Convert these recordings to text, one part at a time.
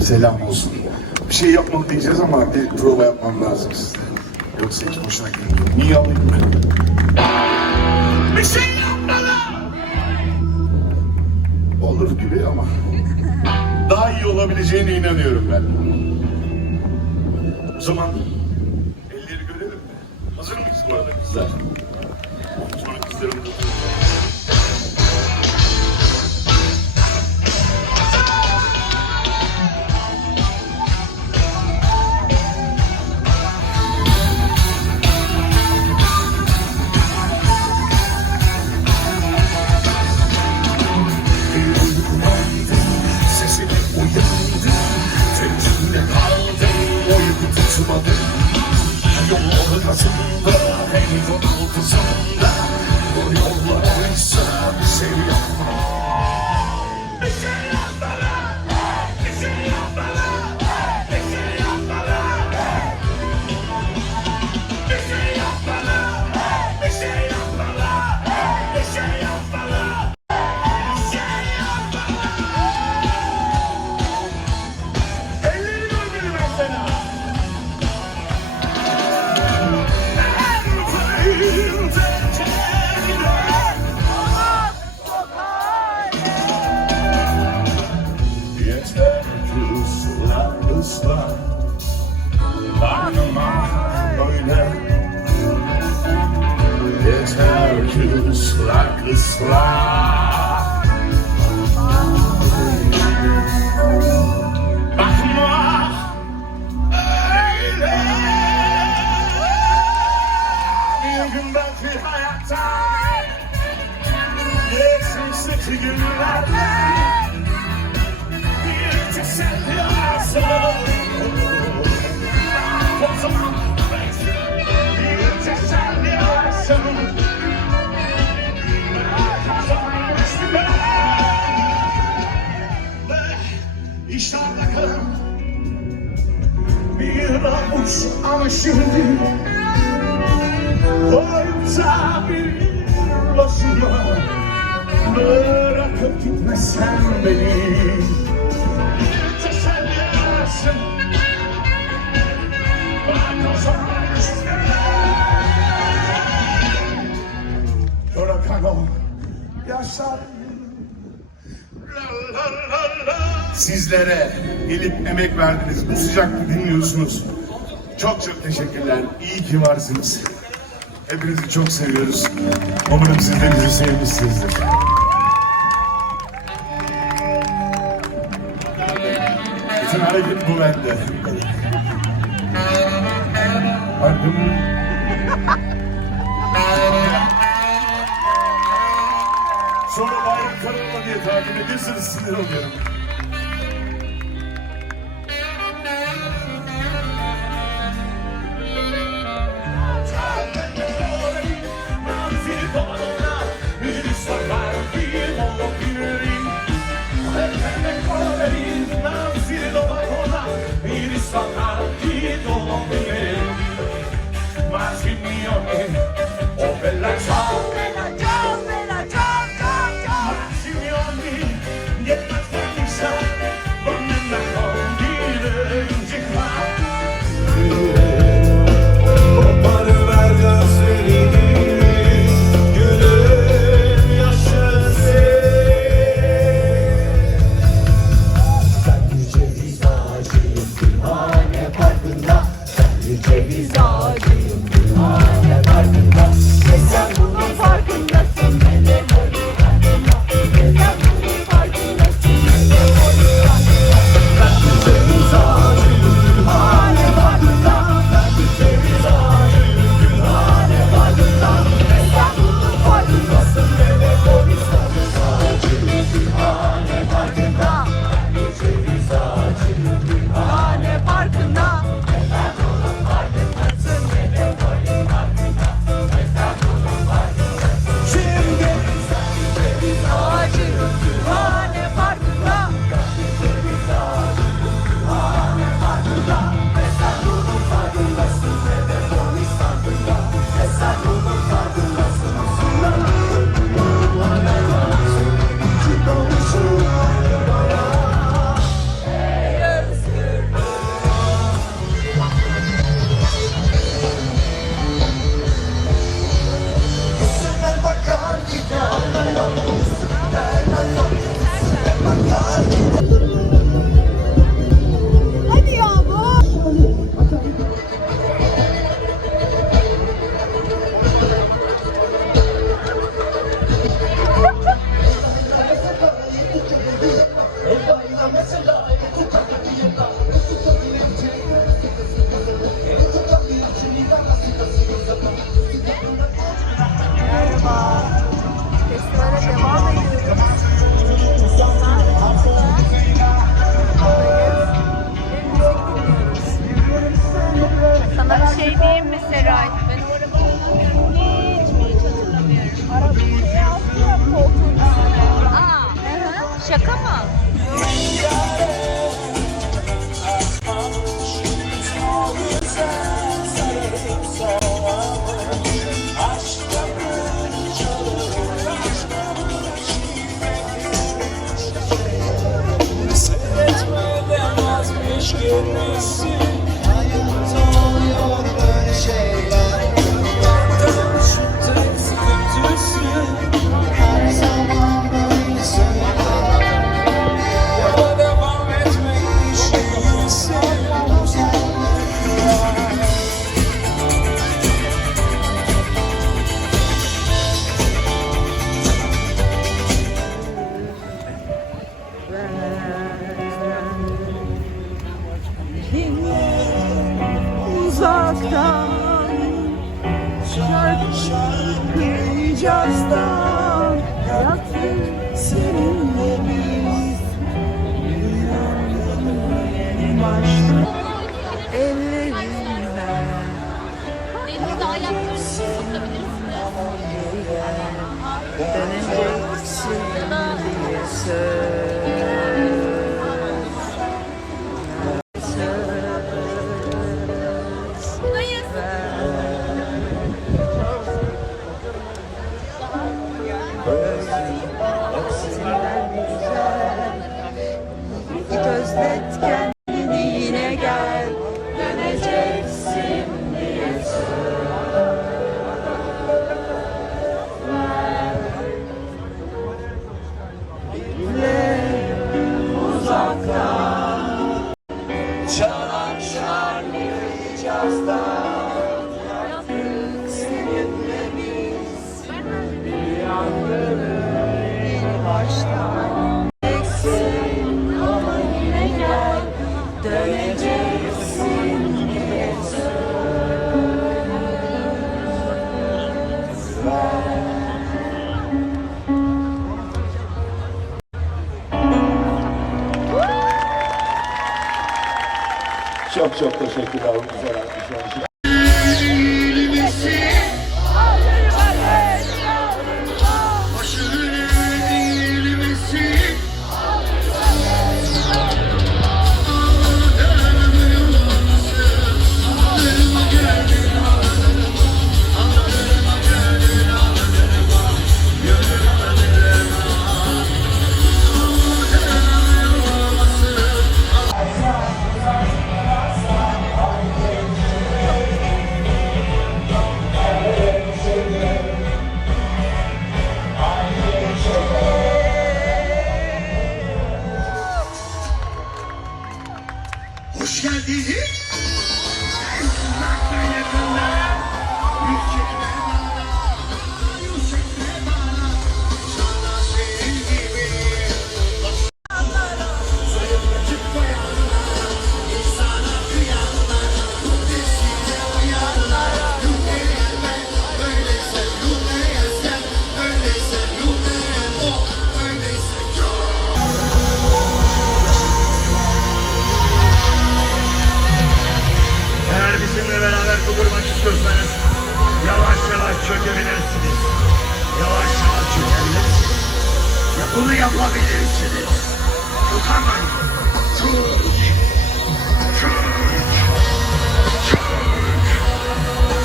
Selam olsun. Bir şey yapmalı diyeceğiz ama bir prova yapmam lazım sizde. Yoksa hiç boşuna gitmiyor. Niye alayım ben? Bir şey yapmalı! Olur gibi ama daha iyi olabileceğine inanıyorum ben. O zaman Yeter ki ısla ısla Bakma öyle Yeter ki ıslak ıslak Bakma öyle Bir gün belki hayatta Geçmişteki günlerde işte bakalım bir avuç ama şimdi koyup da bir başıma bırakıp gitmesen beni Sizlere gelip emek verdiniz. Bu sıcakta dinliyorsunuz. Çok çok teşekkürler. İyi ki varsınız. Hepinizi çok seviyoruz. Umarım siz de bizi sevmişsinizdir. Bütün hareket bu bende. Bakın. Sonra bayrak karınma diye takip ediyorsanız sinir oluyorum. Uzaktan şarkı da Yatıp seninle biz Yeni Ellerinden Denizde ayaklarını sokabilirsiniz. Döneceksin diye söz Çok çok teşekkürler. Güzel alkışlar için. Hoş geldiniz. Uzaktan istiyorsanız yavaş yavaş çökebilirsiniz. Yavaş yavaş çökebilirsiniz. Ya bunu yapabilirsiniz. Utanmayın. Çök. Çök. Çök.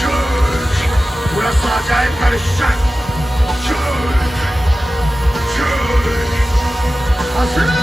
Çök. Burası acayip karışacak. Çök. Çök. Hazır.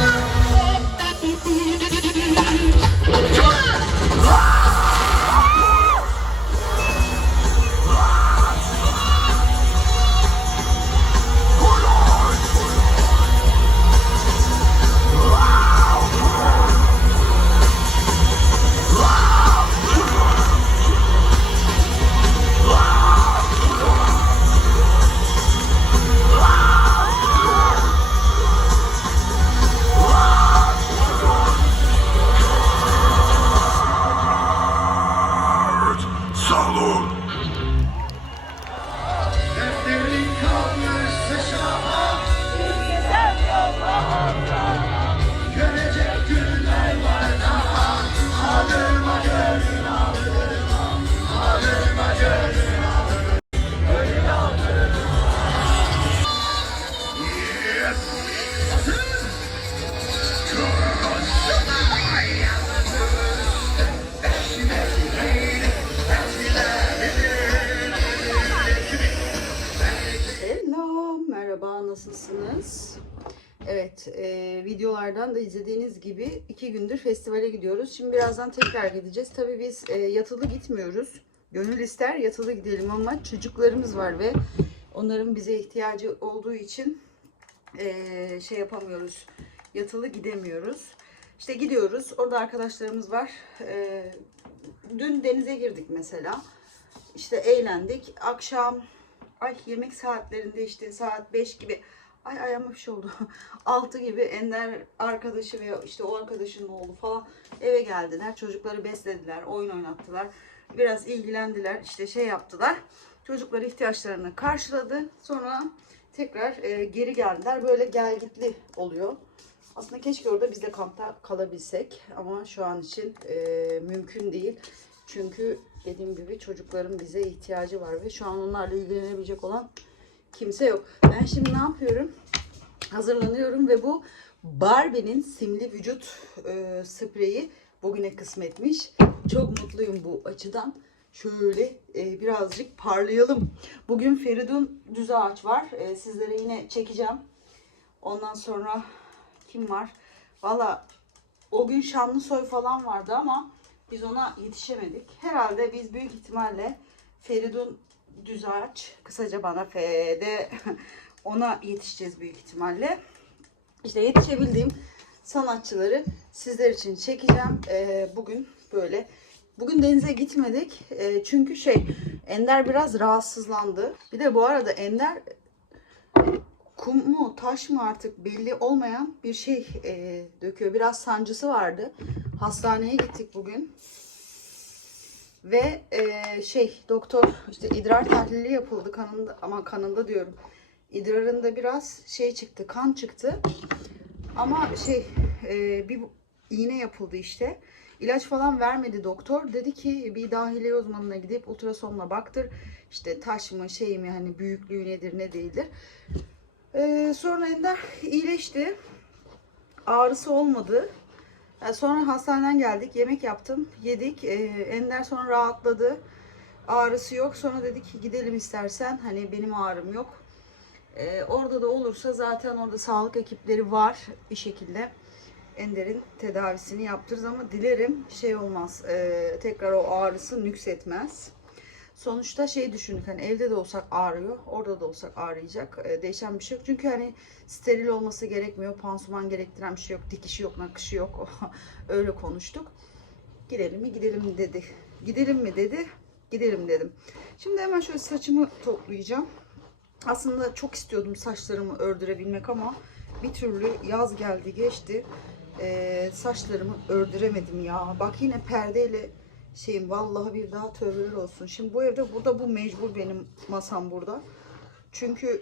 İki gündür festivale gidiyoruz. Şimdi birazdan tekrar gideceğiz. Tabii biz e, yatılı gitmiyoruz. Gönül ister yatılı gidelim ama çocuklarımız var ve onların bize ihtiyacı olduğu için e, şey yapamıyoruz. Yatılı gidemiyoruz. İşte gidiyoruz. Orada arkadaşlarımız var. E, dün denize girdik mesela. İşte eğlendik. Akşam ay yemek saatlerinde işte saat 5 gibi ay ayağıma bir şey oldu. 6 gibi Ender arkadaşı ve işte o arkadaşının oğlu falan eve geldiler. Çocukları beslediler, oyun oynattılar. Biraz ilgilendiler, işte şey yaptılar. Çocuklar ihtiyaçlarını karşıladı. Sonra tekrar e, geri geldiler. Böyle gelgitli oluyor. Aslında keşke orada biz de kampta kalabilsek ama şu an için e, mümkün değil. Çünkü dediğim gibi çocukların bize ihtiyacı var ve şu an onlarla ilgilenebilecek olan kimse yok. Ben şimdi ne yapıyorum? Hazırlanıyorum ve bu Barbie'nin simli vücut e, spreyi bugüne kısmetmiş. Çok mutluyum bu açıdan. Şöyle e, birazcık parlayalım. Bugün Feridun Düz Ağaç var. E, sizlere yine çekeceğim. Ondan sonra kim var? Valla o gün Şanlısoy falan vardı ama biz ona yetişemedik. Herhalde biz büyük ihtimalle Feridun Düzağaç, kısaca bana F'de ona yetişeceğiz büyük ihtimalle. İşte yetişebildiğim sanatçıları sizler için çekeceğim. Ee, bugün böyle. Bugün denize gitmedik. Ee, çünkü şey Ender biraz rahatsızlandı. Bir de bu arada Ender kum mu taş mı artık belli olmayan bir şey e, döküyor. Biraz sancısı vardı. Hastaneye gittik bugün. Ve e, şey doktor işte idrar tahlili yapıldı kanında ama kanında diyorum. İdrarında biraz şey çıktı kan çıktı. Ama şey e, bir iğne yapıldı işte. İlaç falan vermedi doktor. Dedi ki bir dahiliye uzmanına gidip ultrasonla baktır. İşte taş mı şey mi hani büyüklüğü nedir ne değildir. Ee, sonra Ender iyileşti. Ağrısı olmadı. Ee, sonra hastaneden geldik. Yemek yaptım. Yedik. Ee, Ender sonra rahatladı. Ağrısı yok. Sonra dedik ki gidelim istersen. Hani benim ağrım yok. Ee, orada da olursa zaten orada sağlık ekipleri var bir şekilde. Ender'in tedavisini yaptırırız ama dilerim şey olmaz. tekrar o ağrısı nüksetmez. Sonuçta şey düşündük hani evde de olsak ağrıyor, orada da olsak ağrıyacak. Ee, değişen bir şey yok. Çünkü hani steril olması gerekmiyor, pansuman gerektiren bir şey yok, dikişi yok, nakışı yok. Öyle konuştuk. Gidelim mi gidelim mi dedi. Gidelim mi dedi. Gidelim dedim. Şimdi hemen şöyle saçımı toplayacağım. Aslında çok istiyordum saçlarımı ördürebilmek ama bir türlü yaz geldi geçti. Ee, saçlarımı ördüremedim ya. Bak yine perdeyle şeyim vallahi bir daha tövbeler olsun. Şimdi bu evde burada bu mecbur benim masam burada. Çünkü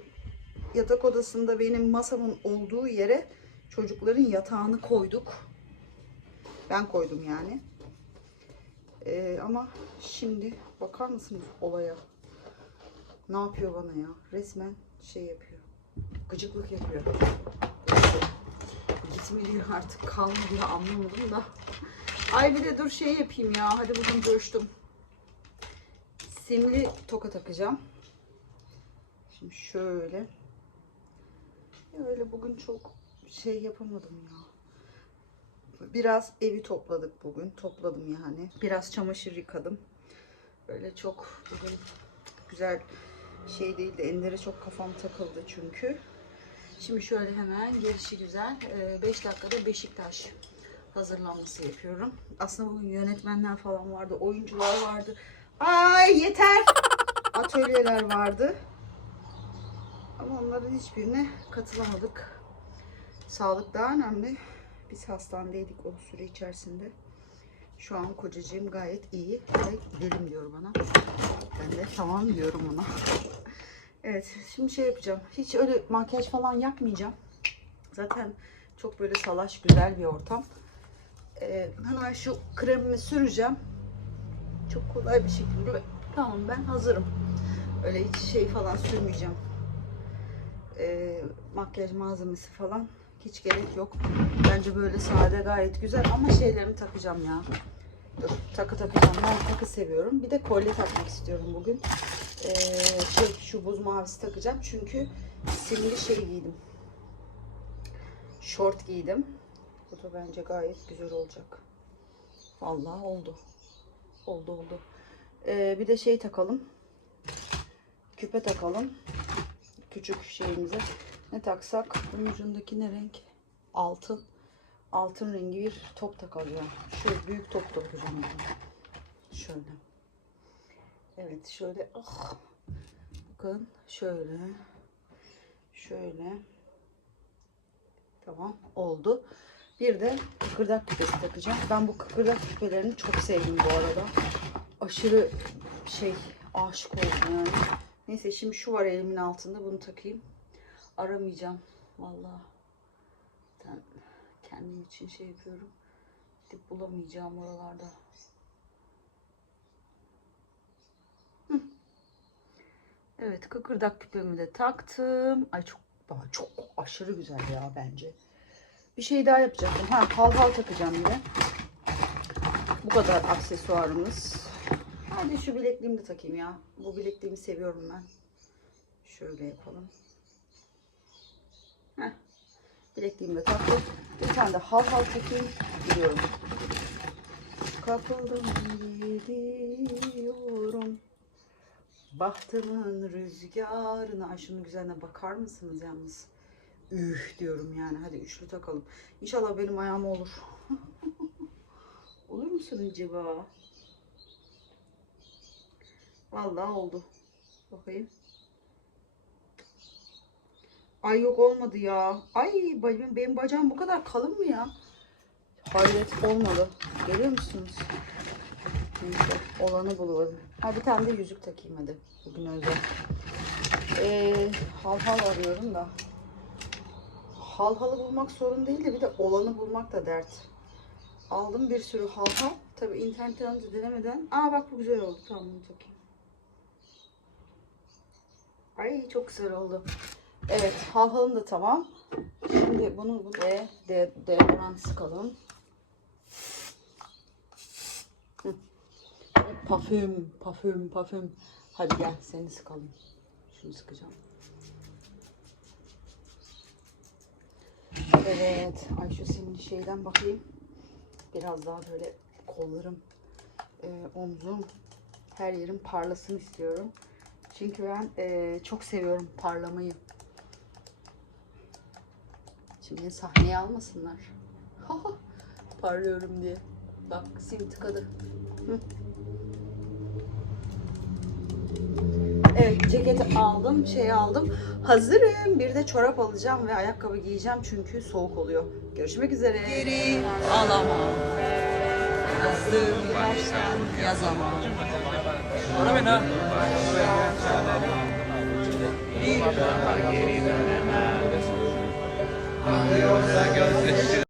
yatak odasında benim masamın olduğu yere çocukların yatağını koyduk. Ben koydum yani. Ee, ama şimdi bakar mısınız olaya? Ne yapıyor bana ya? Resmen şey yapıyor. Gıcıklık yapıyor. Gitme diyor artık kalma diyor anlamadım da. Ay bir de dur şey yapayım ya. Hadi bugün coştum. Simli toka takacağım. Şimdi şöyle. Öyle bugün çok şey yapamadım ya. Biraz evi topladık bugün. Topladım yani. Biraz çamaşır yıkadım. Böyle çok bugün güzel şey değildi. Enlere çok kafam takıldı çünkü. Şimdi şöyle hemen gelişi güzel. 5 dakikada Beşiktaş hazırlanması yapıyorum. Aslında bugün yönetmenler falan vardı, oyuncular vardı. Ay yeter! Atölyeler vardı. Ama onların hiçbirine katılamadık. Sağlık daha önemli. Biz hastanedeydik o süre içerisinde. Şu an kocacığım gayet iyi ve gidelim diyor bana. Ben de tamam diyorum ona. Evet şimdi şey yapacağım. Hiç öyle makyaj falan yapmayacağım. Zaten çok böyle salaş güzel bir ortam. Ee, hemen şu kremimi süreceğim. Çok kolay bir şekilde. Tamam ben hazırım. Öyle hiç şey falan sürmeyeceğim. Ee, makyaj malzemesi falan hiç gerek yok. Bence böyle sade gayet güzel ama şeylerimi takacağım ya. Dur, takı takacağım. Ben takı seviyorum. Bir de kolye takmak istiyorum bugün. Ee, şey, şu buz mavisi takacağım. Çünkü simli şey giydim. Şort giydim. Bu da bence gayet güzel olacak. Vallahi oldu. Oldu oldu. Ee, bir de şey takalım. Küpe takalım. Küçük şeyimize. Ne taksak? Bunun ucundaki ne renk? Altın. Altın rengi bir top takacağım. Şöyle büyük top takacağım. Şöyle. Evet şöyle. Ah. Bakın şöyle. Şöyle. Tamam oldu. Bir de kıkırdak küpesi takacağım. Ben bu kıkırdak küpelerini çok sevdim bu arada. Aşırı şey aşık oldum yani. Neyse şimdi şu var elimin altında bunu takayım. Aramayacağım vallahi. Ben kendim için şey yapıyorum. Gidip bulamayacağım oralarda. Evet kıkırdak küpemi de taktım. Ay çok çok aşırı güzel ya bence. Bir şey daha yapacaktım. Ha hal hal takacağım de. Bu kadar aksesuarımız. Hadi şu bilekliğimi de takayım ya. Bu bilekliğimi seviyorum ben. Şöyle yapalım. Heh. Bilekliğimi de taktım. Bir tane de hal hal takayım. Gidiyorum. Kapıldım gidiyorum. Bahtımın rüzgarına. Ay şunun güzelliğine bakar mısınız yalnız? Üh diyorum yani. Hadi üçlü takalım. İnşallah benim ayağım olur. olur musun acaba? Vallahi oldu. Bakayım. Ay yok olmadı ya. Ay benim, benim bacağım bu kadar kalın mı ya? Hayret olmadı. Görüyor musunuz? Neyse olanı bulalım. Ha bir tane de yüzük takayım hadi. Bugün özel. Ee, hal hal arıyorum da. Hal halı bulmak sorun değil de bir de olanı bulmak da dert. Aldım bir sürü hal hal. Tabi internetten önce denemeden. Aa bak bu güzel oldu. Tamam bunu takayım. Ay çok güzel oldu. Evet hal halım da tamam. Şimdi bunu bu de, de deodorant sıkalım. Hı. Parfüm, parfüm, parfüm. Hadi gel seni sıkalım. Şunu sıkacağım. Evet. Ay şu senin şeyden bakayım. Biraz daha böyle kollarım, e, omzum, her yerim parlasın istiyorum. Çünkü ben e, çok seviyorum parlamayı. Şimdi sahneye almasınlar. Parlıyorum diye. Bak sim tıkadı. Hı. Evet ceketi aldım, şey aldım. Hazırım. Bir de çorap alacağım ve ayakkabı giyeceğim çünkü soğuk oluyor. Görüşmek üzere. Geri alamam. Yazdım baştan yazamam. Aldım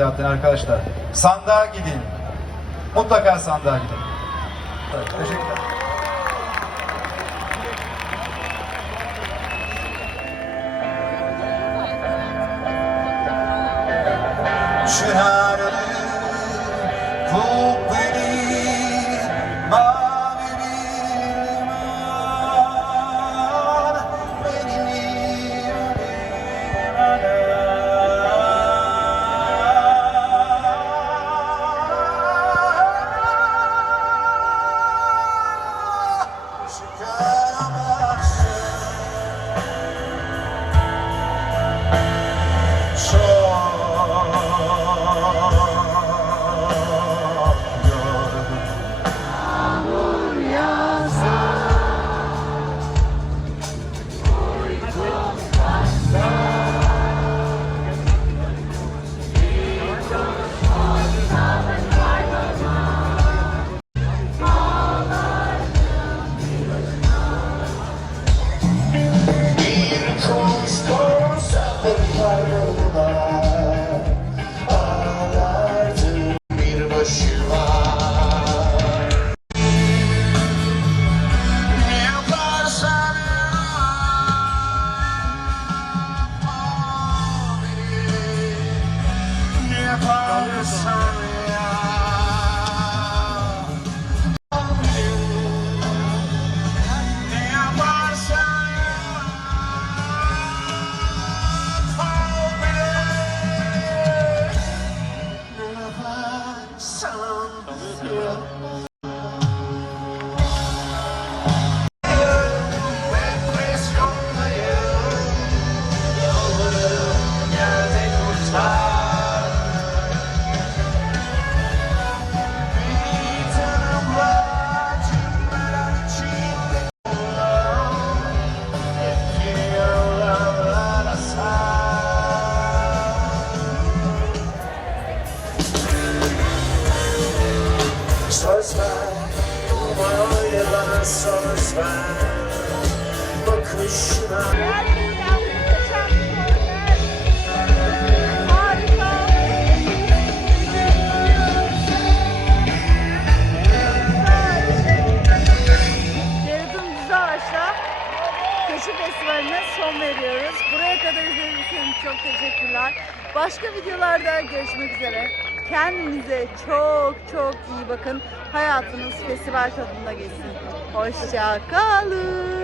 dağıtın arkadaşlar. Sandığa gidin. Mutlaka sandığa gidin. Teşekkürler. Bu Söz ver, umayla söz ver Bakışına Köşü Festivali'ne son veriyoruz. Buraya kadar izlediğiniz için çok teşekkürler. Başka videolarda görüşmek üzere. Kendinize çok çok iyi bakın. Hayatınız festival tadında geçsin. Hoşça kalın.